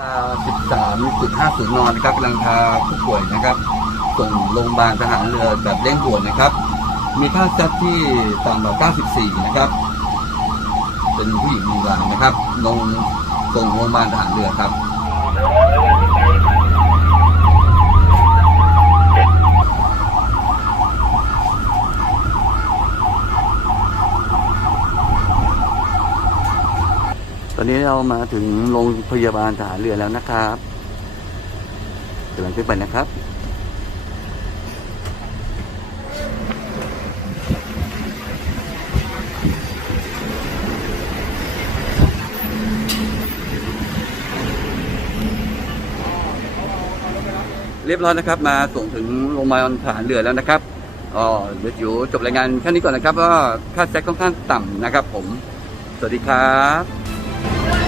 13.50 นนะครับกำลังพาผู้ป่วยนะครับ ส่งโรงพยาบาลทหารเรือแบบเร่งด่วนนะครับ มีค่าจัดที่ต่ำกว่า94 นะครับ เป็นผู้หญิงมีรานนะครับลงส่งโรงพยาบาลทหารเรือครับ อนนี้เรามาถึงโรงพยาบาลทหารเรือแล้วนะครับกำลังขึ้นไปนะครับ เรียบร้อยนะครับ มาส่งถึงโรงพยาบาลทหารเรือแล้วนะครับอ๋อเดี๋ยวจบรายงานแค่นี้ก่อนนะครับว่าค่าแซกค่อนข้างต่ำนะครับ ผม สวัสดีครับ Whoa!